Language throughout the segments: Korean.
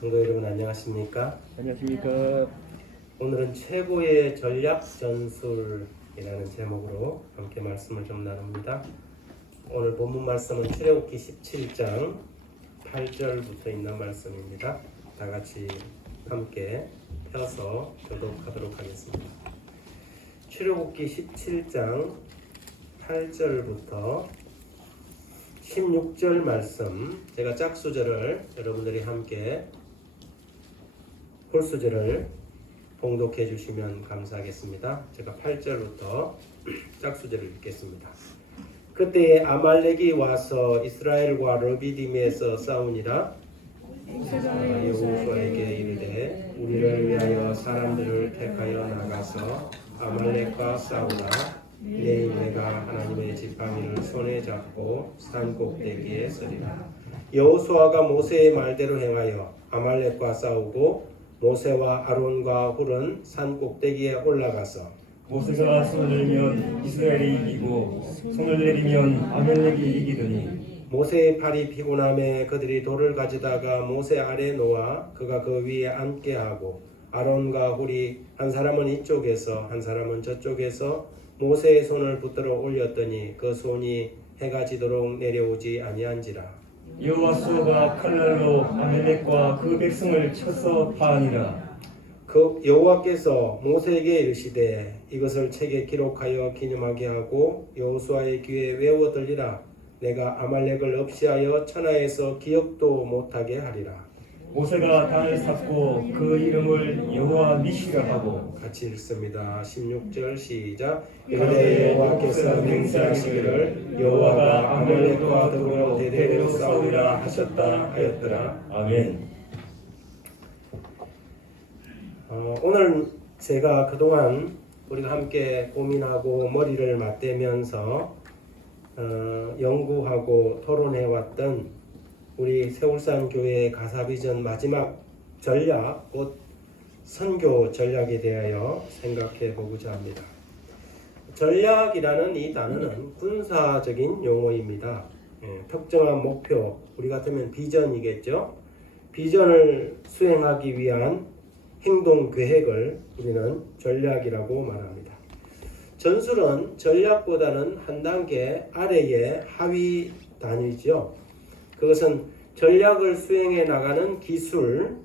성도 여러분 안녕하십니까? 안녕하십니까. 오늘은 최고의 전략 전술이라는 제목으로 함께 말씀을 좀 나눕니다. 오늘 본문 말씀은 출애굽기 17장 8절부터 있는 말씀입니다. 다 같이 함께 펴서 교독하도록 하겠습니다. 출애굽기 17장 8절부터 16절 말씀, 제가 짝수절을 여러분들이 함께 홀수절을 봉독해 주시면 감사하겠습니다. 제가 8절부터 짝수절을 읽겠습니다. 그때에 아말렉이 와서 이스라엘과 르비딤에서 싸우니라. 여호수아에게 이르되 우리를 위하여 사람들을 택하여 나가서 아말렉과 싸우라. 내일 내가 하나님의 지팡이를 손에 잡고 산 꼭대기에 서리라. 여호수아가 모세의 말대로 행하여 아말렉과 싸우고 모세와 아론과 훌은 산 꼭대기에 올라가서 모세가 손을 들면 이스라엘이 이기고 손을 내리면 아말렉이 이기더니 모세의 팔이 피곤함에 그들이 돌을 가져다가 모세 아래 놓아 그가 그 위에 앉게 하고 아론과 훌이 한 사람은 이쪽에서 한 사람은 저쪽에서 모세의 손을 붙들어 올렸더니 그 손이 해가 지도록 내려오지 아니한지라. 여호수아가 칼날로 아말렉과 그 백성을 쳐서 파하니라. 그 여호와께서 모세에게 이르시되 이것을 책에 기록하여 기념하게 하고 여호수아의 귀에 외워 들리라. 내가 아말렉을 없이하여 천하에서 기억도 못하게 하리라. 모세가 단을 쌓고 그 이름을 여호와 니시라 하고. 같이 읽습니다. 16절 시작. 이르되 여호와께서 맹세하시기를 여호와가 아말렉과 더불어 대대로 싸우리라 하셨다 하였더라. 아멘. 오늘 제가 그동안 우리가 함께 고민하고 머리를 맞대면서 연구하고 토론해왔던 우리 세울산 교회의 가사비전 마지막 전략, 곧 선교 전략에 대하여 생각해 보고자 합니다. 전략이라는 이 단어는 군사적인 용어입니다. 특정한 목표, 우리 같으면 비전이겠죠. 비전을 수행하기 위한 행동 계획을 우리는 전략이라고 말합니다. 전술은 전략보다는 한 단계 아래의 하위 단위죠. 그것은 전략을 수행해 나가는 기술,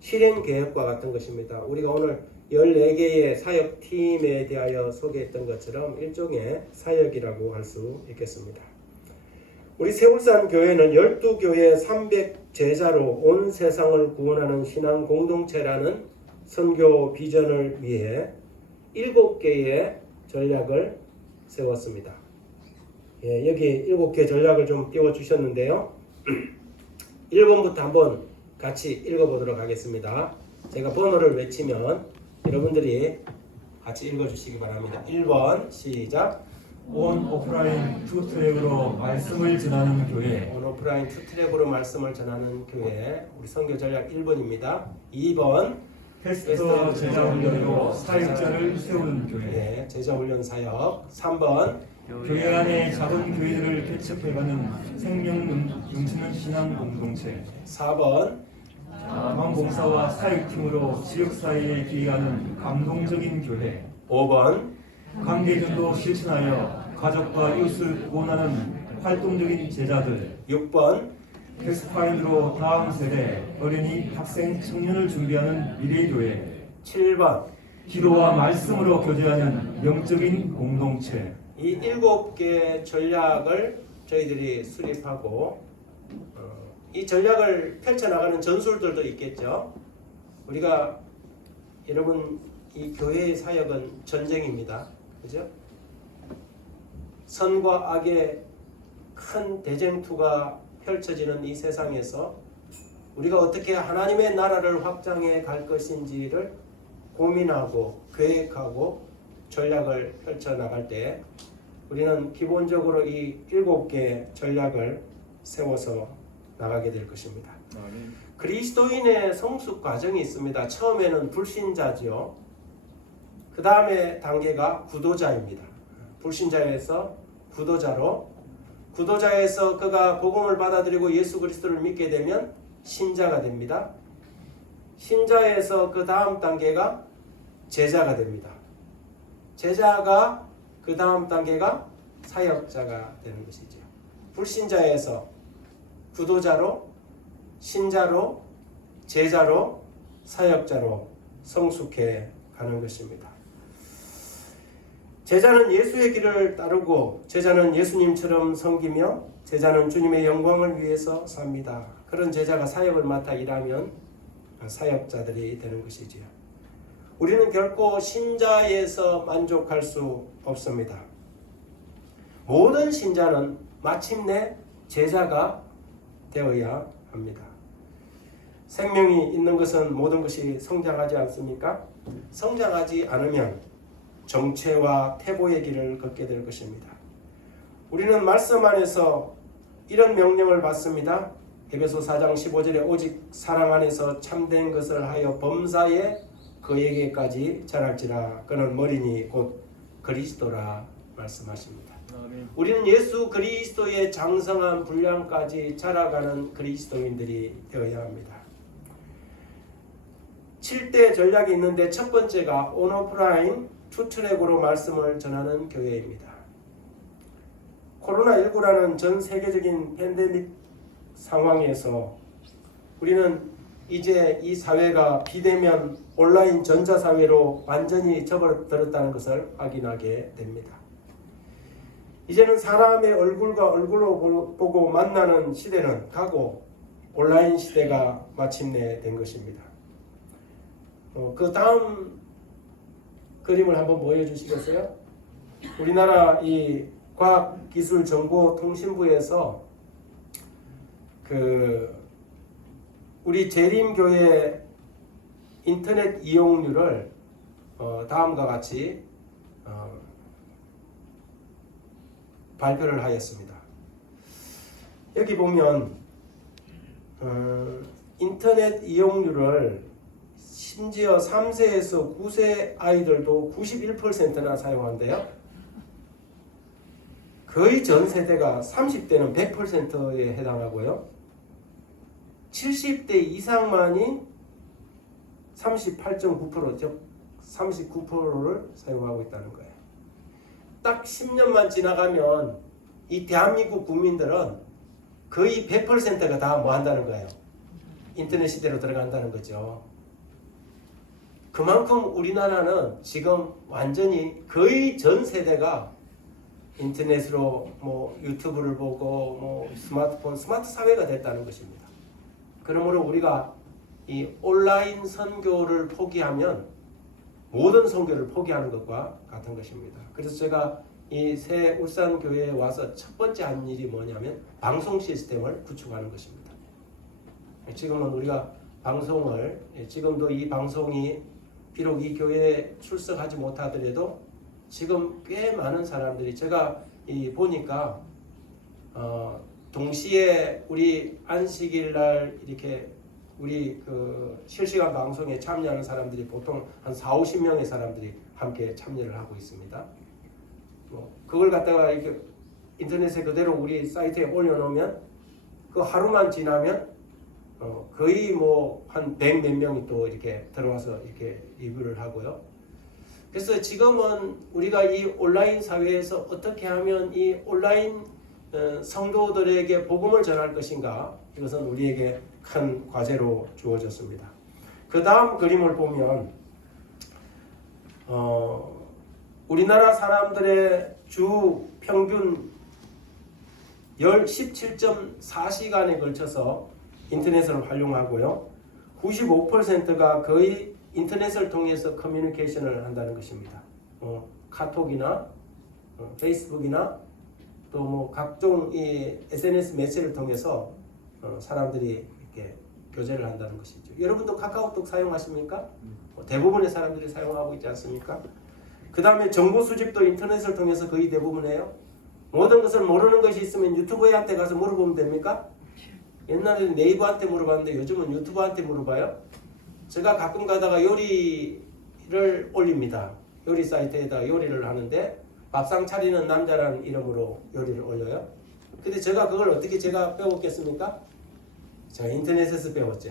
실행 계획과 같은 것입니다. 우리가 오늘 14개의 사역팀에 대하여 소개했던 것처럼 일종의 사역이라고 할 수 있겠습니다. 우리 세울산 교회는 12교회 300제자로 온 세상을 구원하는 신앙 공동체라는 선교 비전을 위해 7개의 전략을 세웠습니다. 여기 7개 전략을 좀 띄워주셨는데요. 1번부터 한번 같이 읽어보도록 하겠습니다. 제가 번호를 외치면 여러분들이 같이 읽어주시기 바랍니다. 1번 시작. 온 오프라인 투 트랙으로 말씀을 전하는 교회. 온 오프라인 투 트랙으로 말씀을 전하는 교회. 우리 선교 전략 1번입니다. 2번 패스터 제자훈련으로 사역자를 세우는 교회. 네, 제자훈련 사역. 3번 교회 안에 작은 교회들을 개척해가는 생명 넘치는 신앙 공동체. 4번 방봉사와 사역팀으로 지역사회에 기여하는 감동적인 교회. 5번 관계전도 실천하여 가족과 이웃을 구원하는 활동적인 제자들. 6번 패스파인드로 다음 세대 어린이, 학생, 청년을 준비하는 미래교회. 7번 기도와 말씀으로 교제하는 영적인 공동체. 이 7개 전략을 저희들이 수립하고 이 전략을 펼쳐나가는 전술들도 있겠죠. 우리가 여러분 이 교회의 사역은 전쟁입니다. 그죠? 선과 악의 큰 대쟁투가 펼쳐지는 이 세상에서 우리가 어떻게 하나님의 나라를 확장해 갈 것인지를 고민하고 계획하고 전략을 펼쳐나갈 때 우리는 기본적으로 이 7개 전략을 세워서 나가게 될 것입니다. 그리스도인의 성숙 과정이 있습니다. 처음에는 불신자죠. 그 다음에 단계가 구도자입니다. 불신자에서 구도자에서 그가 복음을 받아들이고 예수 그리스도를 믿게 되면 신자가 됩니다. 신자에서 그 다음 단계가 제자가 됩니다. 제자가 그 다음 단계가 사역자가 되는 것이죠. 불신자에서 구도자로, 신자로, 제자로, 사역자로 성숙해 가는 것입니다. 제자는 예수의 길을 따르고 제자는 예수님처럼 섬기며 제자는 주님의 영광을 위해서 삽니다. 그런 제자가 사역을 맡아 일하면 사역자들이 되는 것이지요. 우리는 결코 신자에서 만족할 수 없습니다. 모든 신자는 마침내 제자가 되어야 합니다. 생명이 있는 것은 모든 것이 성장하지 않습니까? 성장하지 않으면 정체와 퇴보의 길을 걷게 될 것입니다. 우리는 말씀 안에서 이런 명령을 받습니다. 에베소 4장 15절에 오직 사랑 안에서 참된 것을 하여 범사에 그에게까지 자랄지라. 그는 머리니 곧 그리스도라 말씀하십니다. 우리는 예수 그리스도의 장성한 분량까지 자라가는 그리스도인들이 되어야 합니다. 7대 전략이 있는데 첫 번째가 온오프라인 투트랙으로 말씀을 전하는 교회입니다. 코로나19라는 전 세계적인 팬데믹 상황에서 우리는 이제 이 사회가 비대면 온라인 전자사회로 완전히 접어들었다는 것을 확인하게 됩니다. 이제는 사람의 얼굴과 얼굴로 보고 만나는 시대는 가고 온라인 시대가 마침내 된 것입니다. 그 다음 그림을 한번 보여주시겠어요? 우리나라 이 과학기술정보통신부에서 우리 재림교회 인터넷 이용률을 다음과 같이 발표를 하였습니다. 여기 보면 인터넷 이용률을 심지어 3세에서 9세 아이들도 91%나 사용한대요. 거의 전 세대가 30대는 100%에 해당하고요. 70대 이상만이 38.9%, 즉 39%를 사용하고 있다는 거예요. 딱 10년만 지나가면 이 대한민국 국민들은 거의 100%가 다 뭐 한다는 거예요? 인터넷 시대로 들어간다는 거죠. 그만큼 우리나라는 지금 완전히 거의 전 세대가 인터넷으로 뭐 유튜브를 보고 뭐 스마트폰, 스마트 사회가 됐다는 것입니다. 그러므로 우리가 이 온라인 선교를 포기하면 모든 선교를 포기하는 것과 같은 것입니다. 그래서 제가 이 새 울산교회에 와서 첫 번째 한 일이 뭐냐면 방송 시스템을 구축하는 것입니다. 지금은 우리가 방송을, 지금도 이 방송이 비록 이 교회에 출석하지 못하더라도 지금 꽤 많은 사람들이 제가 보니까 동시에 우리 안식일 날 이렇게 우리 실시간 방송에 참여하는 사람들이 보통 한 40-50명의 사람들이 함께 참여를 하고 있습니다. 그걸 갖다가 이렇게 인터넷에 그대로 우리 사이트에 올려놓으면 그 하루만 지나면 거의 뭐 한 100 몇 명이 또 이렇게 들어와서 이렇게 리뷰를 하고요. 그래서 지금은 우리가 이 온라인 사회에서 어떻게 하면 이 온라인 성도들에게 복음을 전할 것인가, 이것은 우리에게 큰 과제로 주어졌습니다. 그 다음 그림을 보면 우리나라 사람들의 주 평균 17.4시간에 걸쳐서 인터넷을 활용하고요. 95%가 거의 인터넷을 통해서 커뮤니케이션을 한다는 것입니다. 카톡이나 페이스북이나 또 뭐 각종 이 SNS 매체를 통해서 사람들이 이렇게 교제를 한다는 것이죠. 여러분도 카카오톡 사용하십니까? 대부분의 사람들이 사용하고 있지 않습니까? 그 다음에 정보 수집도 인터넷을 통해서 거의 대부분 해요. 모든 것을 모르는 것이 있으면 유튜버한테 가서 물어보면 됩니까? 옛날에는 네이버한테 물어봤는데 요즘은 유튜버한테 물어봐요. 제가 가끔 가다가 요리를 올립니다. 요리 사이트에다 요리를 하는데 밥상 차리는 남자라는 이름으로 요리를 올려요. 근데 제가 그걸 어떻게 제가 배웠겠습니까? 제가 인터넷에서 배웠죠.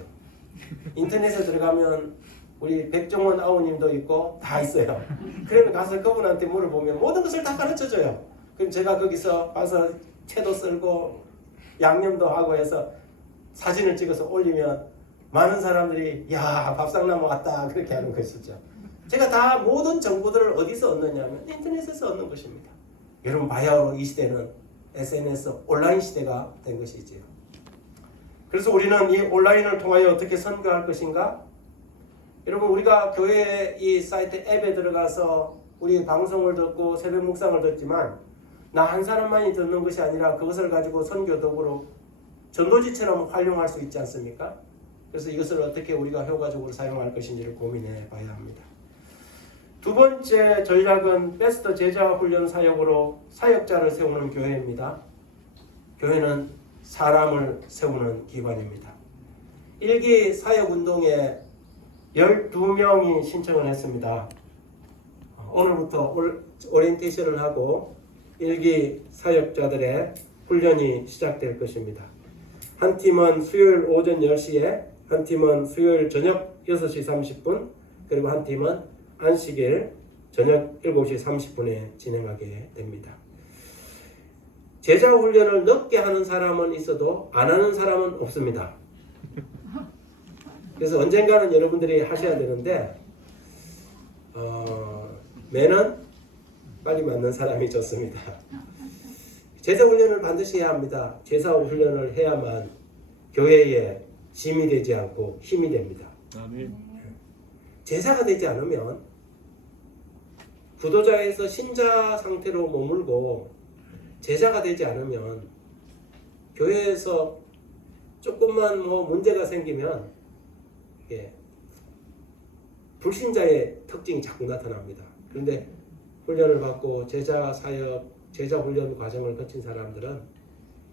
인터넷에 들어가면 우리 백종원 아우님도 있고 다 있어요. 그러면 가서 그분한테 물어보면 모든 것을 다 가르쳐줘요. 그럼 제가 거기서 가서 채도 썰고 양념도 하고 해서 사진을 찍어서 올리면 많은 사람들이 야 밥상나무 왔다 그렇게 하는 것이죠. 제가 다 모든 정보들을 어디서 얻느냐면 인터넷에서 얻는 것입니다. 여러분 바야흐로 이 시대는 SNS 온라인 시대가 된 것이지요. 그래서 우리는 이 온라인을 통하여 어떻게 선교할 것인가? 여러분 우리가 교회 이 사이트 앱에 들어가서 우리 방송을 듣고 새벽 묵상을 듣지만 나 한 사람만이 듣는 것이 아니라 그것을 가지고 선교 도구로 전도지처럼 활용할 수 있지 않습니까? 그래서 이것을 어떻게 우리가 효과적으로 사용할 것인지를 고민해 봐야 합니다. 두 번째 전략은 베스트 제자 훈련 사역으로 사역자를 세우는 교회입니다. 교회는 사람을 세우는 기관입니다. 1기 사역운동에 12명이 신청을 했습니다. 오늘부터 오리엔테이션을 하고 1기 사역자들의 훈련이 시작될 것입니다. 한 팀은 수요일 오전 10시에, 한 팀은 수요일 저녁 6시 30분, 그리고 한 팀은 안식일 저녁 7시 30분에 진행하게 됩니다. 제자 훈련을 늦게 하는 사람은 있어도 안 하는 사람은 없습니다. 그래서 언젠가는 여러분들이 하셔야 되는데 매는 빨리 맞는 사람이 좋습니다. 제자 훈련을 반드시 해야 합니다. 제자 훈련을 해야만 교회에 짐이 되지 않고 힘이 됩니다. 아멘. 제자가 되지 않으면 구도자에서 신자 상태로 머물고 제자가 되지 않으면 교회에서 조금만 문제가 생기면 불신자의 특징이 자꾸 나타납니다. 그런데 훈련을 받고 제자 사역, 제자 훈련 과정을 거친 사람들은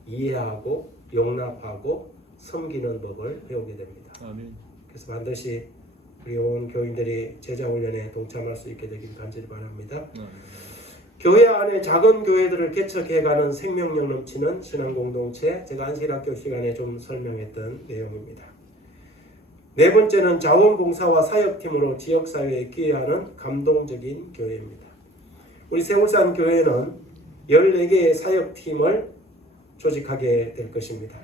이해하고 용납하고 섬기는 법을 배우게 됩니다. 아멘. 그래서 반드시 우리 온 교인들이 제자 훈련에 동참할 수 있게 되길 간절히 바랍니다. 교회 안에 작은 교회들을 개척해가는 생명력 넘치는 신앙 공동체, 제가 안식일학교 시간에 좀 설명했던 내용입니다. 네 번째는 자원봉사와 사역팀으로 지역사회에 기여하는 감동적인 교회입니다. 우리 세울산 교회는 14개의 사역팀을 조직하게 될 것입니다.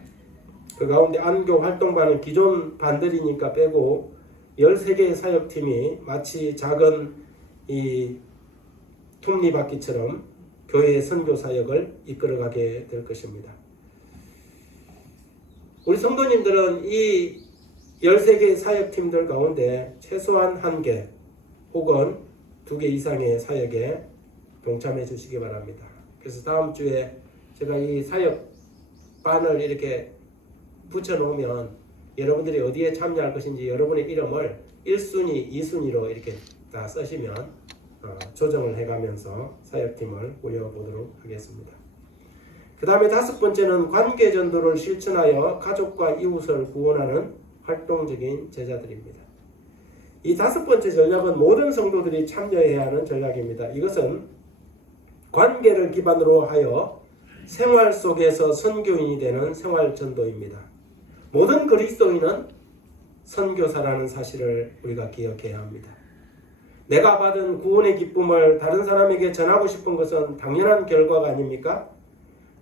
그 가운데 안교 활동반은 기존 반들이니까 빼고 13개의 사역팀이 마치 작은 이 톱니바퀴처럼 교회의 선교 사역을 이끌어가게 될 것입니다. 우리 성도님들은 이 13개의 사역팀들 가운데 최소한 1개 혹은 2개 이상의 사역에 동참해 주시기 바랍니다. 그래서 다음 주에 제가 이 사역반을 이렇게 붙여놓으면 여러분들이 어디에 참여할 것인지 여러분의 이름을 1순위, 2순위로 이렇게 다 쓰시면 조정을 해가면서 사역팀을 꾸려보도록 하겠습니다. 그 다음에 5번째는 관계전도를 실천하여 가족과 이웃을 구원하는 활동적인 제자들입니다. 이 5번째 전략은 모든 성도들이 참여해야 하는 전략입니다. 이것은 관계를 기반으로 하여 생활 속에서 선교인이 되는 생활전도입니다. 모든 그리스도인은 선교사라는 사실을 우리가 기억해야 합니다. 내가 받은 구원의 기쁨을 다른 사람에게 전하고 싶은 것은 당연한 결과가 아닙니까?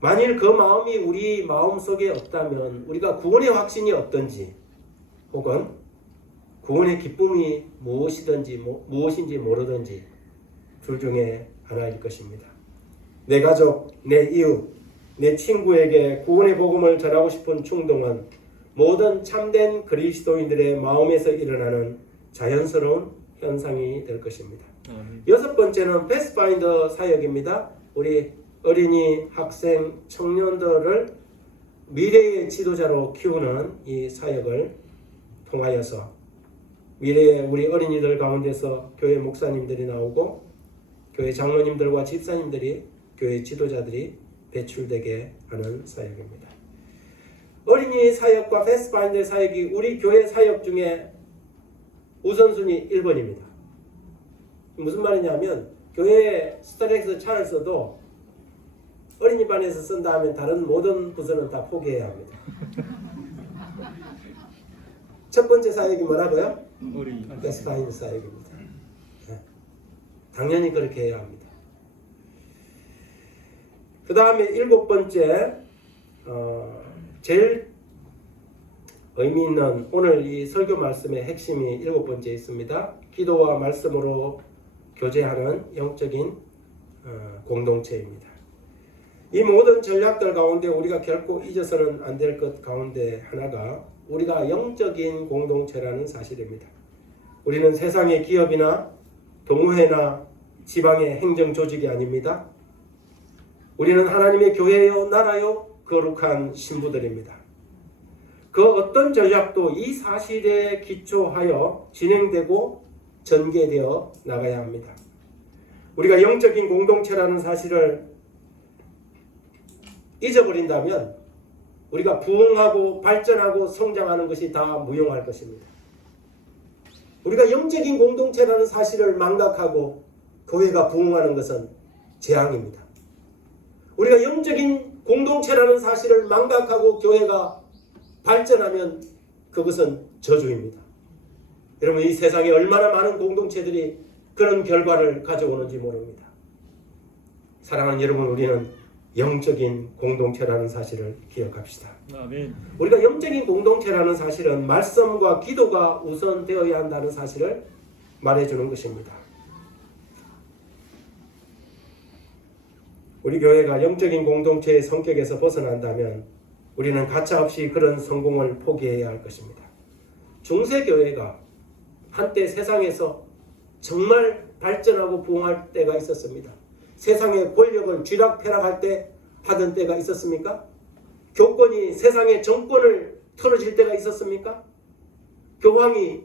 만일 그 마음이 우리 마음속에 없다면 우리가 구원의 확신이 없든지 혹은 구원의 기쁨이 무엇인지 모르든지 둘 중에 하나일 것입니다. 내 가족, 내 이웃, 내 친구에게 구원의 복음을 전하고 싶은 충동은 모든 참된 그리스도인들의 마음에서 일어나는 자연스러운 현상이 될 것입니다. 6번째는 패스파인더 사역입니다. 우리 어린이, 학생, 청년들을 미래의 지도자로 키우는 이 사역을 통하여서 미래의 우리 어린이들 가운데서 교회 목사님들이 나오고 교회 장로님들과 집사님들이 교회 지도자들이 배출되게 하는 사역입니다. 어린이 사역과 패스파인더 사역이 우리 교회 사역 중에 우선순위 1번입니다. 무슨 말이냐면 교회 스타렉스 차를 써도 어린이반에서 쓴다 하면 다른 모든 부서는 다 포기해야 합니다. 첫 번째 사역이 뭐라고요? 우리 베스파인 사역입니다. 당연히 그렇게 해야 합니다. 그 다음에 일곱 번째, 제일 의미 있는 오늘 이 설교 말씀의 핵심이 일곱 번째 있습니다. 기도와 말씀으로 교제하는 영적인 공동체입니다. 이 모든 전략들 가운데 우리가 결코 잊어서는 안 될 것 가운데 하나가 우리가 영적인 공동체라는 사실입니다. 우리는 세상의 기업이나 동호회나 지방의 행정 조직이 아닙니다. 우리는 하나님의 교회요 나라요 거룩한 신부들입니다. 그 어떤 전략도 이 사실에 기초하여 진행되고 전개되어 나가야 합니다. 우리가 영적인 공동체라는 사실을 잊어버린다면 우리가 부흥하고 발전하고 성장하는 것이 다 무용할 것입니다. 우리가 영적인 공동체라는 사실을 망각하고 교회가 부흥하는 것은 재앙입니다. 우리가 영적인 공동체라는 사실을 망각하고 교회가 발전하면 그것은 저주입니다. 여러분, 이 세상에 얼마나 많은 공동체들이 그런 결과를 가져오는지 모릅니다. 사랑하는 여러분, 우리는 영적인 공동체라는 사실을 기억합시다. 아멘. 우리가 영적인 공동체라는 사실은 말씀과 기도가 우선되어야 한다는 사실을 말해주는 것입니다. 우리 교회가 영적인 공동체의 성격에서 벗어난다면 우리는 가차없이 그런 성공을 포기해야 할 것입니다. 중세교회가 한때 세상에서 정말 발전하고 부흥할 때가 있었습니다. 세상의 권력을 쥐락펴락할 때 하던 때가 있었습니까? 교권이 세상의 정권을 틀어질 때가 있었습니까? 교황이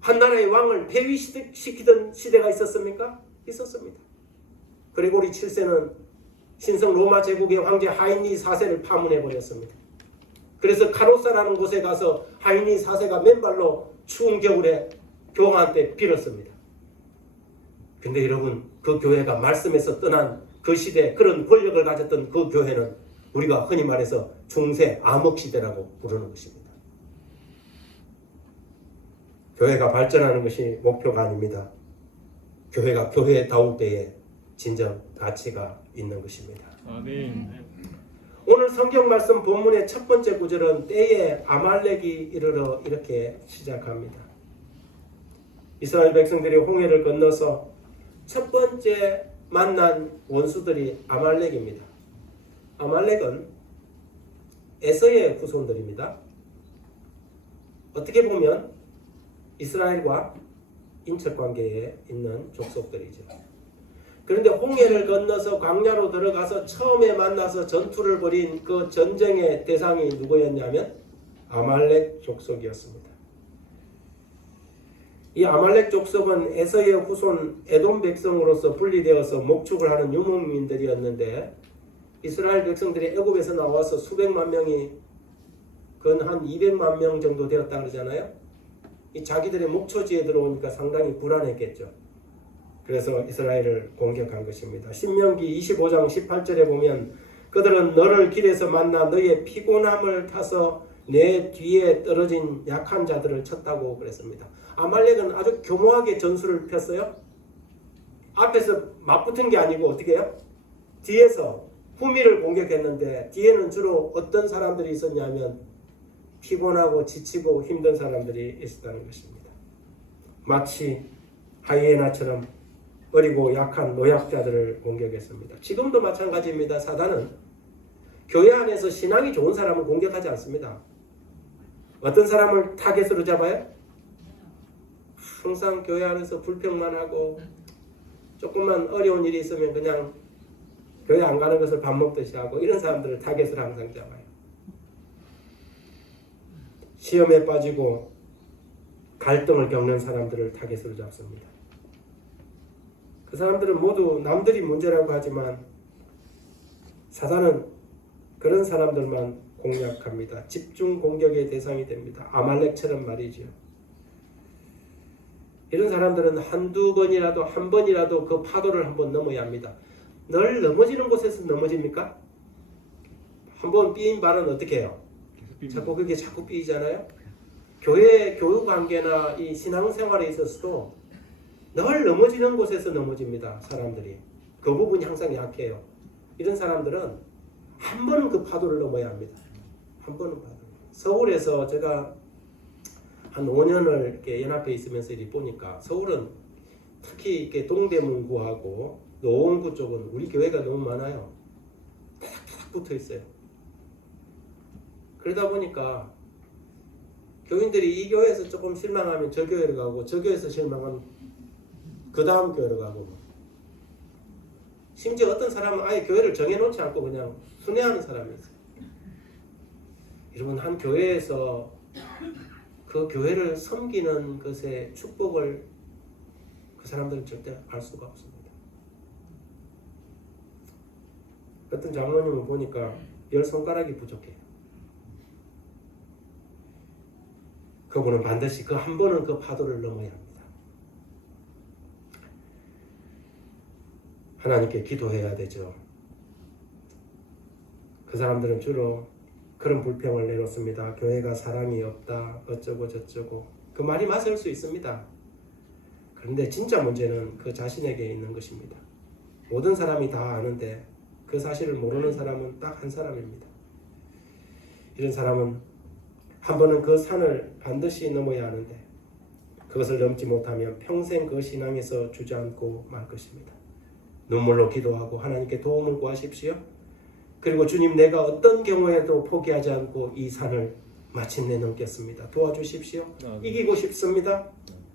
한 나라의 왕을 폐위시키던 시대가 있었습니까? 있었습니다. 그레고리 7세는 신성 로마 제국의 황제 하이니 4세를 파문해버렸습니다. 그래서 카로사라는 곳에 가서 하이니 4세가 맨발로 추운 겨울에 교황한테 빌었습니다. 근데 여러분, 그 교회가 말씀에서 떠난 그 시대, 그런 권력을 가졌던 그 교회는 우리가 흔히 말해서 중세 암흑시대라고 부르는 것입니다. 교회가 발전하는 것이 목표가 아닙니다. 교회가 교회다울 때에 진정 가치가 있는 것입니다. 아멘. 오늘 성경 말씀 본문의 첫 번째 구절은 때에 아말렉이 이르러 이렇게 시작합니다. 이스라엘 백성들이 홍해를 건너서 첫 번째 만난 원수들이 아말렉입니다. 아말렉은 에서의 후손들입니다. 어떻게 보면 이스라엘과 인척관계에 있는 족속들이죠. 그런데 홍해를 건너서 광야로 들어가서 처음에 만나서 전투를 벌인 그 전쟁의 대상이 누구였냐면 아말렉 족속이었습니다. 이 아말렉 족속은 에서의 후손 에돔 백성으로서 분리되어서 목축을 하는 유목민들이었는데 이스라엘 백성들이 애굽에서 나와서 수백만 명이 건 한 200만 명 정도 되었다 그러잖아요. 이 자기들의 목초지에 들어오니까 상당히 불안했겠죠. 그래서 이스라엘을 공격한 것입니다. 신명기 25장 18절에 보면 그들은 너를 길에서 만나 너의 피곤함을 타서 내 뒤에 떨어진 약한 자들을 쳤다고 그랬습니다. 아말렉은 아주 교묘하게 전술을 폈어요. 앞에서 맞붙은 게 아니고 어떻게 해요? 뒤에서 후미를 공격했는데 뒤에는 주로 어떤 사람들이 있었냐면 피곤하고 지치고 힘든 사람들이 있었다는 것입니다. 마치 하이에나처럼 어리고 약한 노약자들을 공격했습니다. 지금도 마찬가지입니다. 사단은 교회 안에서 신앙이 좋은 사람을 공격하지 않습니다. 어떤 사람을 타겟으로 잡아요? 항상 교회 안에서 불평만 하고 조금만 어려운 일이 있으면 그냥 교회 안 가는 것을 밥 먹듯이 하고 이런 사람들을 타겟으로 항상 잡아요. 시험에 빠지고 갈등을 겪는 사람들을 타겟으로 잡습니다. 그 사람들은 모두 남들이 문제라고 하지만 사단은 그런 사람들만 공략합니다. 집중 공격의 대상이 됩니다. 아말렉처럼 말이죠. 이런 사람들은 한두 번이라도 한 번이라도 그 파도를 한번 넘어야 합니다. 늘 넘어지는 곳에서 넘어집니까? 한번 삐인 발은 어떻게 해요? 자꾸 그게 자꾸 삐이잖아요. 교회 교육 관계나 이 신앙생활에 있어서도 늘 넘어지는 곳에서 넘어집니다. 사람들이. 그 부분이 항상 약해요. 이런 사람들은 한 번은 그 파도를 넘어야 합니다. 한 번은 파도. 서울에서 제가 한 5년을 이렇게 연합회 있으면서 이렇게 보니까 서울은 특히 이렇게 동대문구하고 노원구 쪽은 우리 교회가 너무 많아요. 탁탁 붙어 있어요. 그러다 보니까 교인들이 이 교회에서 조금 실망하면 저 교회로 가고 저 교회에서 실망하면 그 다음 교회로 가고 심지어 어떤 사람은 아예 교회를 정해놓지 않고 그냥 순회하는 사람이 있어요. 여러분 한 교회에서 그 교회를 섬기는 것의 축복을 그 사람들은 절대 알 수가 없습니다. 어떤 장로님을 보니까 10손가락이 부족해요. 그분은 반드시 그 한 번은 그 파도를 넘어야 합니다. 하나님께 기도해야 되죠. 그 사람들은 주로 그런 불평을 내놓습니다. 교회가 사랑이 없다, 어쩌고 저쩌고. 그 말이 맞을 수 있습니다. 그런데 진짜 문제는 그 자신에게 있는 것입니다. 모든 사람이 다 아는데 그 사실을 모르는 사람은 딱 한 사람입니다. 이런 사람은 한 번은 그 산을 반드시 넘어야 하는데 그것을 넘지 못하면 평생 그 신앙에서 주저앉고 말 것입니다. 눈물로 기도하고 하나님께 도움을 구하십시오. 그리고 주님 내가 어떤 경우에도 포기하지 않고 이 산을 마침내 넘겠습니다. 도와주십시오. 아멘. 이기고 싶습니다.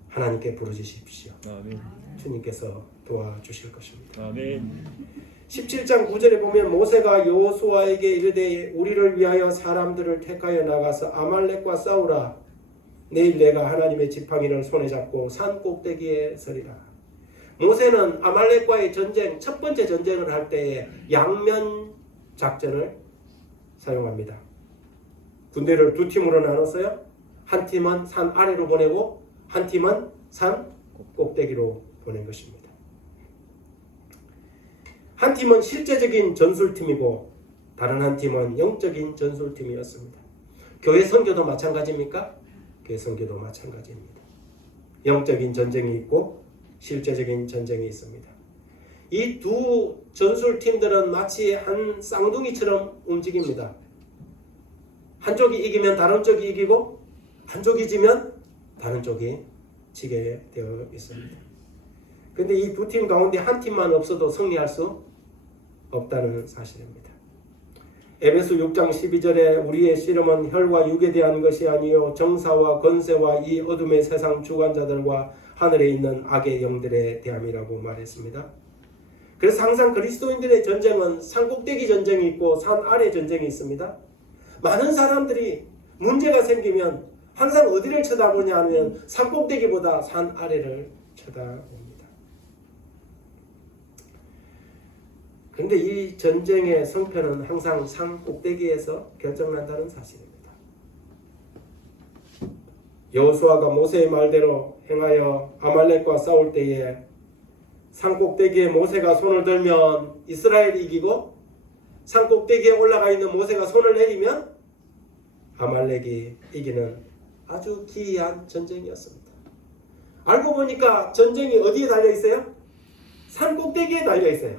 하나님께 부르짖으십시오. 아멘. 주님께서 도와주실 것입니다. 아멘. 17장 9절에 보면 모세가 여호수아에게 이르되 우리를 위하여 사람들을 택하여 나가서 아말렉과 싸우라. 내일 내가 하나님의 지팡이를 손에 잡고 산 꼭대기에 서리라. 모세는 아말렉과의 전쟁, 첫 번째 전쟁을 할 때에 양면 작전을 사용합니다. 군대를 두 팀으로 나눴어요. 한 팀은 산 아래로 보내고 한 팀은 산 꼭대기로 보낸 것입니다. 한 팀은 실제적인 전술팀이고 다른 한 팀은 영적인 전술팀이었습니다. 교회 선교도 마찬가지입니까? 교회 선교도 마찬가지입니다. 영적인 전쟁이 있고 실제적인 전쟁이 있습니다. 이 두 전술팀들은 마치 한 쌍둥이처럼 움직입니다. 한쪽이 이기면 다른 쪽이 이기고 한쪽이 지면 다른 쪽이 지게 되어 있습니다. 그런데 이 두 팀 가운데 한 팀만 없어도 승리할 수 없다는 사실입니다. 에베소 6장 12절에 우리의 씨름은 혈과 육에 대한 것이 아니요 정사와 권세와 이 어둠의 세상 주관자들과 하늘에 있는 악의 영들에 대함이라고 말했습니다. 그래서 항상 그리스도인들의 전쟁은 산꼭대기 전쟁이 있고 산 아래 전쟁이 있습니다. 많은 사람들이 문제가 생기면 항상 어디를 쳐다보냐 하면 산꼭대기보다 산 아래를 쳐다봅니다. 그런데 이 전쟁의 성패는 항상 산 꼭대기에서 결정난다는 사실입니다. 여호수아가 모세의 말대로 행하여 아말렉과 싸울 때에 산 꼭대기에 모세가 손을 들면 이스라엘이 이기고 산 꼭대기에 올라가 있는 모세가 손을 내리면 아말렉이 이기는 아주 기이한 전쟁이었습니다. 알고 보니까 전쟁이 어디에 달려 있어요? 산 꼭대기에 달려 있어요.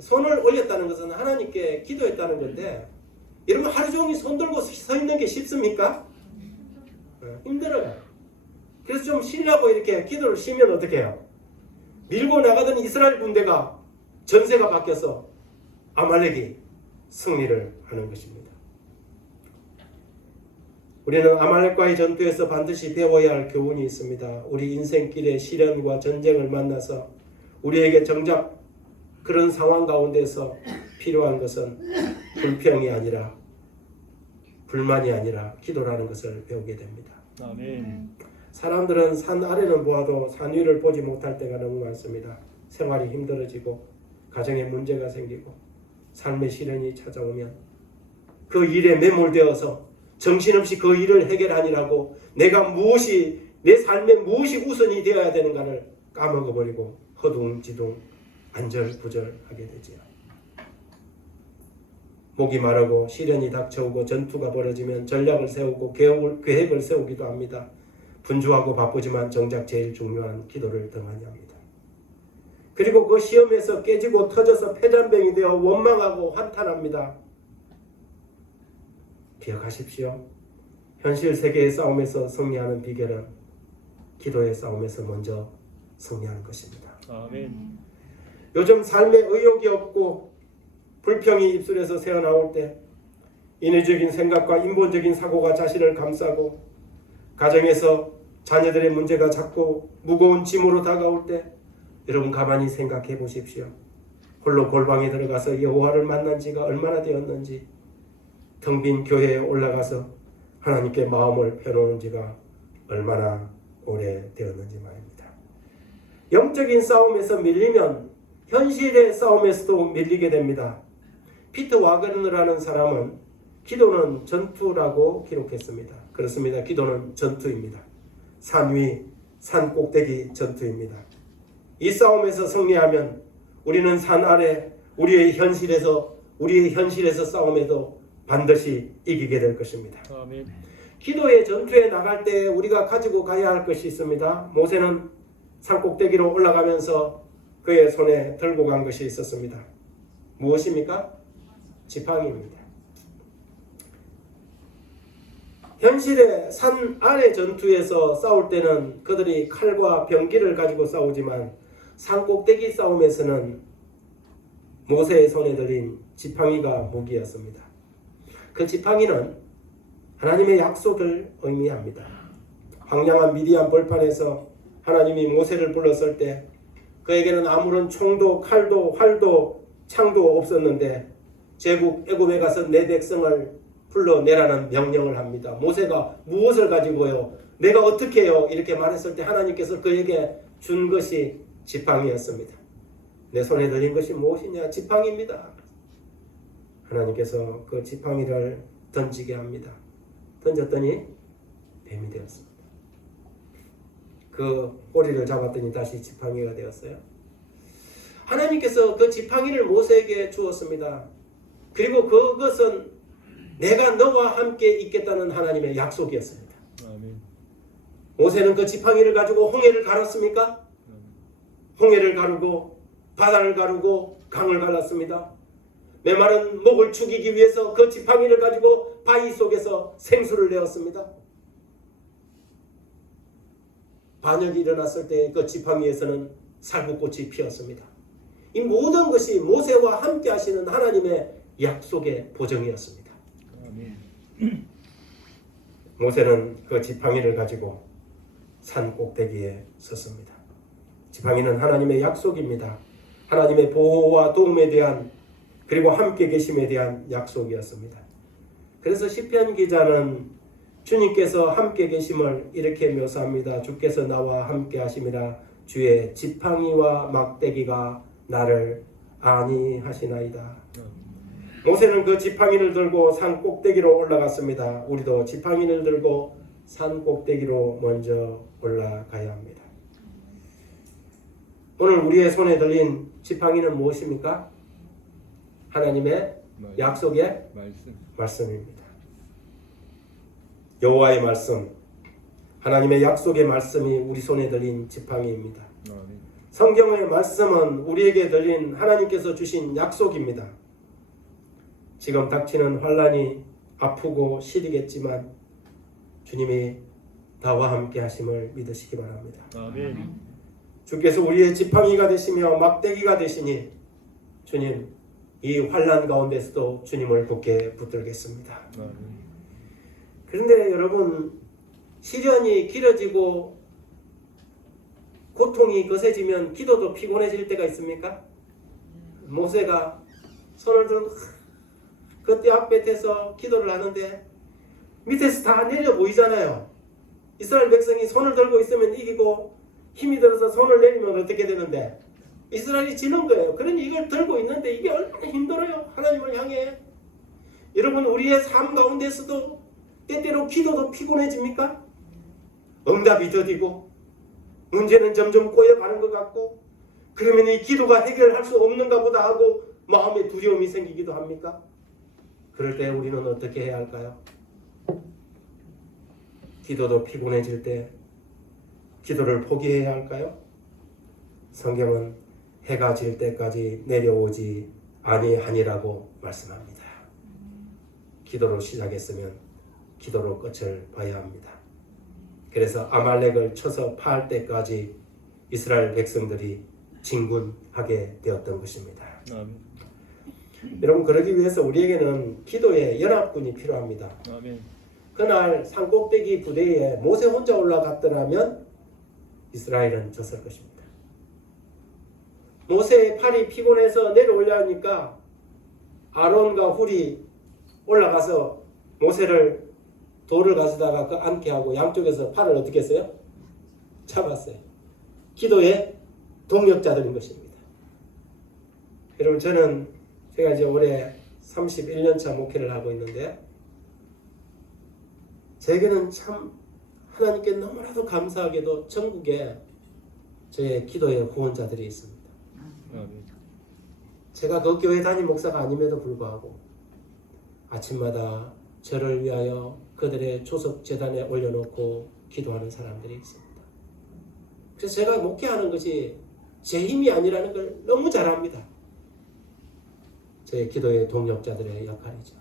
손을 올렸다는 것은 하나님께 기도했다는 건데 여러분 하루 종일 손 들고 서 있는 게 쉽습니까? 힘들어요. 그래서 좀 쉬려고 이렇게 기도를 쉬면 어떻게 해요? 밀고 나가던 이스라엘 군대가 전세가 바뀌어서 아말렉이 승리를 하는 것입니다. 우리는 아말렉과의 전투에서 반드시 배워야 할 교훈이 있습니다. 우리 인생길에 시련과 전쟁을 만나서 우리에게 정작 그런 상황 가운데서 필요한 것은 불평이 아니라 불만이 아니라 기도라는 것을 배우게 됩니다. 아멘. 사람들은 산 아래는 보아도 산 위를 보지 못할 때가 너무 많습니다. 생활이 힘들어지고 가정에 문제가 생기고 삶의 시련이 찾아오면 그 일에 매몰되어서 정신없이 그 일을 해결하느라고 내가 무엇이 내 삶에 무엇이 우선이 되어야 되는가를 까먹어버리고 허둥지둥 안절부절하게 되지요. 목이 마르고 시련이 닥쳐오고 전투가 벌어지면 전략을 세우고 계획을 세우기도 합니다. 분주하고 바쁘지만 정작 제일 중요한 기도를 등한히 합니다. 그리고 그 시험에서 깨지고 터져서 패잔병이 되어 원망하고 한탄합니다. 기억하십시오. 현실 세계의 싸움에서 승리하는 비결은 기도의 싸움에서 먼저 승리하는 것입니다. 아멘. 요즘 삶에 의욕이 없고 불평이 입술에서 새어나올 때 인위적인 생각과 인본적인 사고가 자신을 감싸고 가정에서 자녀들의 문제가 자꾸 무거운 짐으로 다가올 때 여러분 가만히 생각해 보십시오. 홀로 골방에 들어가서 여호와를 만난 지가 얼마나 되었는지, 텅 빈 교회에 올라가서 하나님께 마음을 펴놓은 지가 얼마나 오래되었는지 말입니다. 영적인 싸움에서 밀리면 현실의 싸움에서도 밀리게 됩니다. 피터 와그너라는 사람은 기도는 전투라고 기록했습니다. 그렇습니다. 기도는 전투입니다. 산 위, 산 꼭대기 전투입니다. 이 싸움에서 승리하면 우리는 산 아래 우리의 현실에서 싸움에도 반드시 이기게 될 것입니다. 아멘. 기도의 전투에 나갈 때 우리가 가지고 가야 할 것이 있습니다. 모세는 산 꼭대기로 올라가면서 그의 손에 들고 간 것이 있었습니다. 무엇입니까? 지팡이입니다. 현실의 산 아래 전투에서 싸울 때는 그들이 칼과 병기를 가지고 싸우지만 산 꼭대기 싸움에서는 모세의 손에 들린 지팡이가 무기였습니다. 그 지팡이는 하나님의 약속을 의미합니다. 황량한 미디안 벌판에서 하나님이 모세를 불렀을 때 그에게는 아무런 총도 칼도 활도 창도 없었는데 제국 애굽에 가서 내 백성을 불러내라는 명령을 합니다. 모세가 무엇을 가지고요? 내가 어떻게 해요? 이렇게 말했을 때 하나님께서 그에게 준 것이 지팡이였습니다. 내 손에 들린 것이 무엇이냐? 지팡이입니다. 하나님께서 그 지팡이를 던지게 합니다. 던졌더니 뱀이 되었습니다. 그 꼬리를 잡았더니 다시 지팡이가 되었어요. 하나님께서 그 지팡이를 모세에게 주었습니다. 그리고 그것은 내가 너와 함께 있겠다는 하나님의 약속이었습니다. 아멘. 모세는 그 지팡이를 가지고 홍해를 가랐습니까? 홍해를 가르고 바다를 가르고 강을 갈랐습니다. 메마른 목을 죽이기 위해서 그 지팡이를 가지고 바위 속에서 생수를 내었습니다. 반역이 일어났을 때 그 지팡이에서는 살구꽃이 피었습니다. 이 모든 것이 모세와 함께 하시는 하나님의 약속의 보정이었습니다. 아멘. 모세는 그 지팡이를 가지고 산 꼭대기에 섰습니다. 지팡이는 하나님의 약속입니다. 하나님의 보호와 도움에 대한 그리고 함께 계심에 대한 약속이었습니다. 그래서 시편 기자는 주님께서 함께 계심을 이렇게 묘사합니다. 주께서 나와 함께 하심이라 주의 지팡이와 막대기가 나를 안위하시나이다. 모세는 그 지팡이를 들고 산 꼭대기로 올라갔습니다. 우리도 지팡이를 들고 산 꼭대기로 먼저 올라가야 합니다. 오늘 우리의 손에 들린 지팡이는 무엇입니까? 하나님의 약속의 말씀입니다. 여호와의 말씀, 하나님의 약속의 말씀이 우리 손에 들린 지팡이입니다. 성경의 말씀은 우리에게 들린 하나님께서 주신 약속입니다. 지금 닥치는 환난이 아프고 시리겠지만 주님이 나와 함께 하심을 믿으시기 바랍니다. 아멘. 주께서 우리의 지팡이가 되시며 막대기가 되시니 주님 이 환난 가운데서도 주님을 굳게 붙들겠습니다. 아멘. 그런데 여러분 시련이 길어지고 고통이 거세지면 기도도 피곤해질 때가 있습니까? 모세가 손을 들고 그때 앞에서 기도를 하는데 밑에서 다 내려 보이잖아요. 이스라엘 백성이 손을 들고 있으면 이기고 힘이 들어서 손을 내리면 어떻게 되는데 이스라엘이 지는 거예요. 그러니 이걸 들고 있는데 이게 얼마나 힘들어요. 하나님을 향해. 여러분 우리의 삶 가운데서도 때때로 기도도 피곤해집니까? 응답이 더디고 문제는 점점 꼬여가는 것 같고 그러면 이 기도가 해결할 수 없는가 보다 하고 마음에 두려움이 생기기도 합니까? 그럴 때 우리는 어떻게 해야 할까요? 기도도 피곤해질 때 기도를 포기해야 할까요? 성경은 해가 질 때까지 내려오지 아니하니라고 말씀합니다. 기도로 시작했으면 기도로 끝을 봐야 합니다. 그래서 아말렉을 쳐서 파할 때까지 이스라엘 백성들이 진군하게 되었던 것입니다. 아멘. 여러분, 그러기 위해서 우리에게는 기도의 연합군이 필요합니다. 아멘. 그날 산꼭대기 부대에 모세 혼자 올라갔더라면 이스라엘은 졌을 것입니다. 모세의 팔이 피곤해서 내려오려 하니까 아론과 훌이 올라가서 모세를 돌을 가져다가 그 앉게 하고 양쪽에서 팔을 어떻게 했어요? 잡았어요. 기도의 동력자들인 것입니다. 여러분, 제가 이제 올해 31년차 목회를 하고 있는데요. 제게는 참 하나님께 너무나도 감사하게도 전국에 저의 기도의 후원자들이 있습니다. 아멘. 제가 그 교회 담임 목사가 아님에도 불구하고 아침마다 저를 위하여 그들의 초석 재단에 올려놓고 기도하는 사람들이 있습니다. 그래서 제가 목회하는 것이 제 힘이 아니라는 걸 너무 잘 압니다. 제 기도의 동력자들의 역할이죠.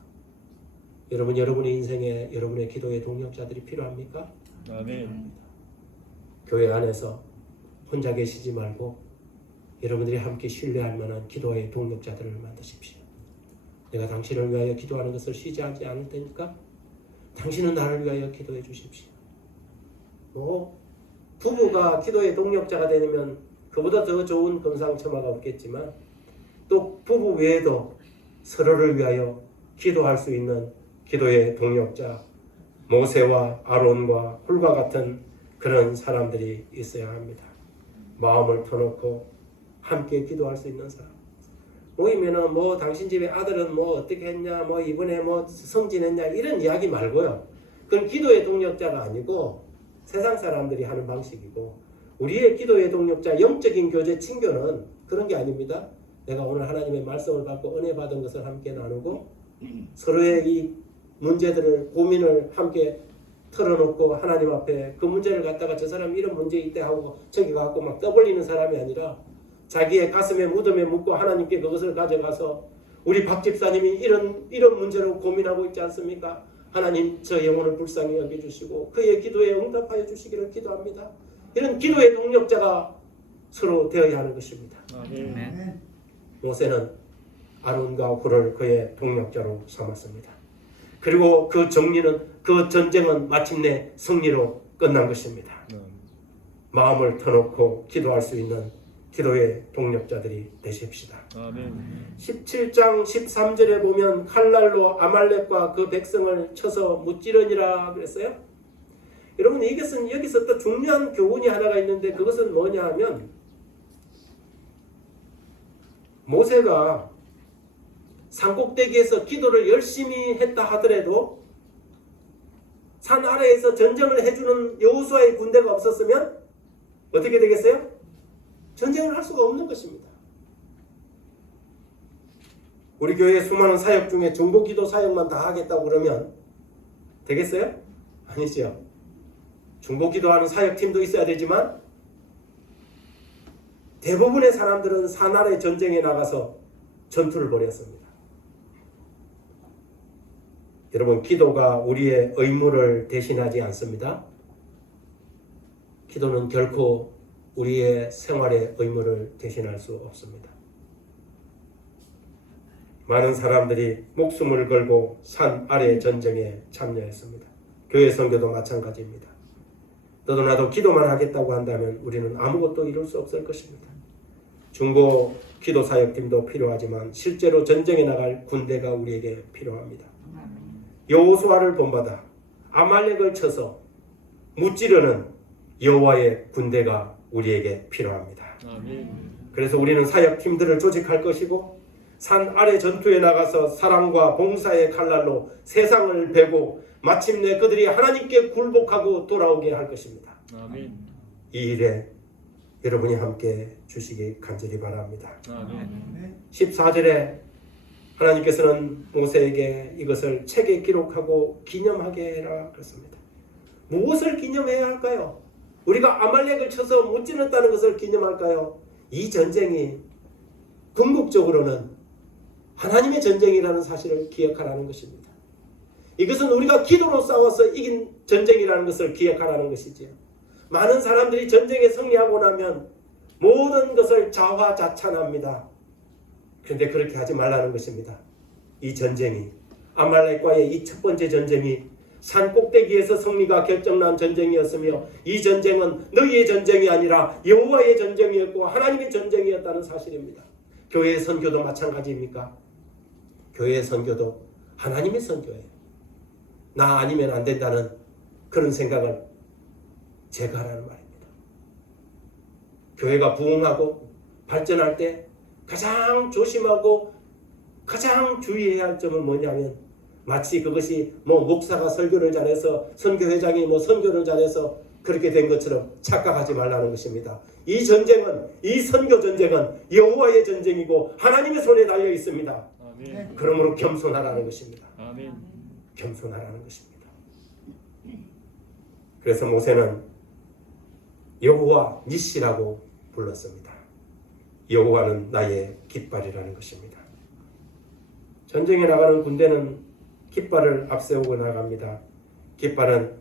여러분, 여러분의 인생에 여러분의 기도의 동력자들이 필요합니까? 아멘. 교회 안에서 혼자 계시지 말고 여러분들이 함께 신뢰할 만한 기도의 동력자들을 만드십시오. 내가 당신을 위하여 기도하는 것을 쉬지하지 않을 테니까 당신은 나를 위하여 기도해 주십시오. 부부가 기도의 동력자가 되면 그보다 더 좋은 금상첨화가 없겠지만 또 부부 외에도 서로를 위하여 기도할 수 있는 기도의 동력자, 모세와 아론과 훌과 같은 그런 사람들이 있어야 합니다. 마음을 터놓고 함께 기도할 수 있는 사람. 모이면은 당신 집의 아들은 어떻게 했냐, 이번에 성진했냐, 이런 이야기 말고요. 그건 기도의 동력자가 아니고 세상 사람들이 하는 방식이고, 우리의 기도의 동력자, 영적인 교제 친교는 그런 게 아닙니다. 내가 오늘 하나님의 말씀을 받고 은혜 받은 것을 함께 나누고 서로의 이 문제들을, 고민을 함께 털어놓고 하나님 앞에 그 문제를 갖다가 저 사람이 이런 문제 있대 하고 저기 갖고 막 떠벌리는 사람이 아니라 자기의 가슴에 무덤에 묻고 하나님께 그것을 가져가서 우리 박 집사님이 이런 문제로 고민하고 있지 않습니까? 하나님, 저 영혼을 불쌍히 여겨주시고 그의 기도에 응답하여 주시기를 기도합니다. 이런 기도의 동력자가 서로 되어야 하는 것입니다. 아멘. 모세는 아론과 훌을 그의 동력자로 삼았습니다. 그리고 그 전쟁은 마침내 승리로 끝난 것입니다. 마음을 터놓고 기도할 수 있는 기도의 동력자들이 되십시다. 아멘. 17장 13절에 보면 칼날로 아말렉과 그 백성을 쳐서 무찌르니라 그랬어요. 여러분, 이것은 여기서 또 중요한 교훈이 하나가 있는데 그것은 뭐냐 하면 모세가 산꼭대기에서 기도를 열심히 했다 하더라도 산 아래에서 전쟁을 해주는 여호수아의 군대가 없었으면 어떻게 되겠어요? 전쟁을 할 수가 없는 것입니다. 우리 교회 수많은 사역 중에 중보기도 사역만 다 하겠다고 그러면 되겠어요? 아니죠. 중보기도하는 사역팀도 있어야 되지만 대부분의 사람들은 산 아래 전쟁에 나가서 전투를 벌였습니다. 여러분, 기도가 우리의 의무를 대신하지 않습니다. 기도는 결코 우리의 생활의 의무를 대신할 수 없습니다. 많은 사람들이 목숨을 걸고 산 아래 전쟁에 참여했습니다. 교회 선교도 마찬가지입니다. 너도 나도 기도만 하겠다고 한다면 우리는 아무것도 이룰 수 없을 것입니다. 중보 기도 사역팀도 필요하지만 실제로 전쟁에 나갈 군대가 우리에게 필요합니다. 여호수아를 본받아 아말렉을 쳐서 무찌르는 여호와의 군대가 우리에게 필요합니다. 아멘. 그래서 우리는 사역팀들을 조직할 것이고 산 아래 전투에 나가서 사랑과 봉사의 칼날로 세상을 베고 마침내 그들이 하나님께 굴복하고 돌아오게 할 것입니다. 아멘. 이 일에 여러분이 함께 주시기 간절히 바랍니다. 아멘. 14절에 하나님께서는 모세에게 이것을 책에 기록하고 기념하게 해라 그랬습니다. 무엇을 기념해야 할까요? 우리가 아말렉을 쳐서 못 지냈다는 것을 기념할까요? 이 전쟁이 궁극적으로는 하나님의 전쟁이라는 사실을 기억하라는 것입니다. 이것은 우리가 기도로 싸워서 이긴 전쟁이라는 것을 기억하라는 것이지요. 많은 사람들이 전쟁에 승리하고 나면 모든 것을 자화자찬합니다. 그런데 그렇게 하지 말라는 것입니다. 이 전쟁이, 아말렉과의 이 첫 번째 전쟁이 산 꼭대기에서 승리가 결정난 전쟁이었으며, 이 전쟁은 너희의 전쟁이 아니라 여호와의 전쟁이었고 하나님의 전쟁이었다는 사실입니다. 교회의 선교도 마찬가지입니까? 교회의 선교도 하나님의 선교예요. 나 아니면 안 된다는 그런 생각을 제거하라는 말입니다. 교회가 부흥하고 발전할 때 가장 조심하고 가장 주의해야 할 점은 뭐냐면, 마치 그것이 목사가 설교를 잘해서 선교회장이 선교를 잘해서 그렇게 된 것처럼 착각하지 말라는 것입니다. 이 전쟁은, 이 선교 전쟁은 여호와의 전쟁이고 하나님의 손에 달려 있습니다. 아멘. 그러므로 겸손하라는 것입니다. 아멘. 겸손하라는 것입니다. 그래서 모세는 여호와 니시라고 불렀습니다. 여호와는 나의 깃발이라는 것입니다. 전쟁에 나가는 군대는 깃발을 앞세우고 나갑니다. 깃발은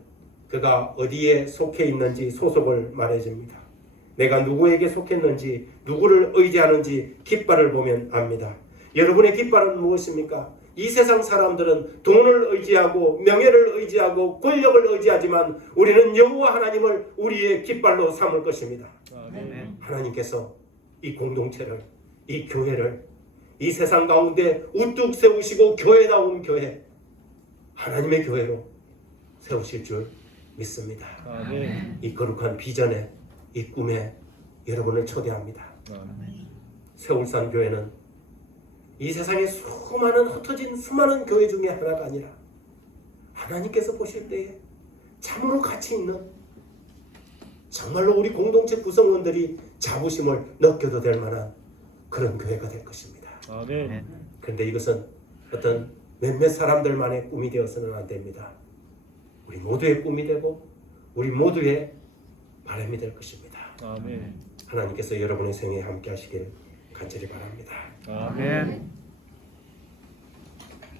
그가 어디에 속해 있는지 소속을 말해줍니다. 내가 누구에게 속했는지, 누구를 의지하는지 깃발을 보면 압니다. 여러분의 깃발은 무엇입니까? 이 세상 사람들은 돈을 의지하고 명예를 의지하고 권력을 의지하지만 우리는 여호와 하나님을 우리의 깃발로 삼을 것입니다. 아멘. 하나님께서 이 공동체를, 이 교회를 이 세상 가운데 우뚝 세우시고 교회다운 교회, 하나님의 교회로 세우실 줄 믿습니다. 아멘. 이 거룩한 비전에, 이 꿈에 여러분을 초대합니다. 아멘. 세울산 교회는 이 세상에 수많은 흩어진 수많은 교회 중에 하나가 아니라 하나님께서 보실 때에 참으로 가치 있는, 정말로 우리 공동체 구성원들이 자부심을 느껴도 될 만한 그런 교회가 될 것입니다. 아멘. 그런데 이것은 어떤 몇몇 사람들만의 꿈이 되어서는 안 됩니다. 우리 모두의 꿈이 되고 우리 모두의 바람이 될 것입니다. 아멘. 하나님께서 여러분의 생애에 함께 하시길 간절히 바랍니다. 아멘.